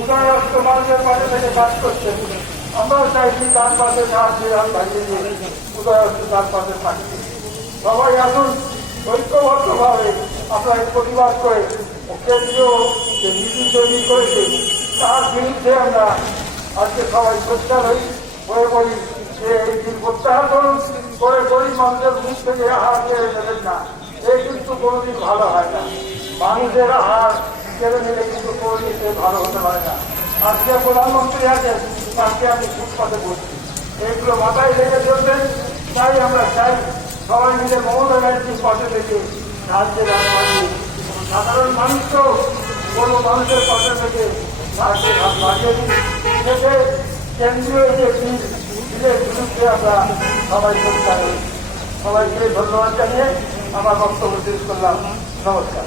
উদয়স্ত মানুষের পাশে থেকে কাজ করছেন। আমরাও চাইছি তার পাশে সাহায্য ভাঙিয়ে দিয়ে উদয়স্ত তার পাশে থাকছি। সবাই আসুন ঐক্যবদ্ধভাবে আমরা প্রতিবাদ করে কেন্দ্রীয় যে নীতি তৈরি করেছে তার বিরুদ্ধে আমরা আজকে সবাই সোচ্চার হয়ে পড়ি যে এই দিন প্রত্যাহার করুন করে গরিব মানুষের মুখ থেকে আহার কেড়ে নেবেন না। এই কিন্তু কোনোদিন ভালো হয় না। মানুষের আহার কেড়ে নিলে কিন্তু কোনোদিন ভালো হতে পারে না। আজকে প্রধানমন্ত্রী আছেন, তাকে আমি ফুটপাতে বলছি, এইগুলো মাথায় রেখে চলবেন। তাই আমরা চাই সবাই মিলে মমতা ব্যানার্জির পাশে থেকে সাহায্যের হাত বাড়িয়ে সাধারণ মানুষকেও কোনো মানুষের পাশে থেকে সাহায্যের হাত বাড়িয়ে দিই। সেটা কেন্দ্রীয় যে বিলের বিরুদ্ধে আমরা সবাই সোচ্চার হই। সবাইকে ধন্যবাদ জানিয়ে আমার বক্তব্য শেষ করলাম। নমস্কার।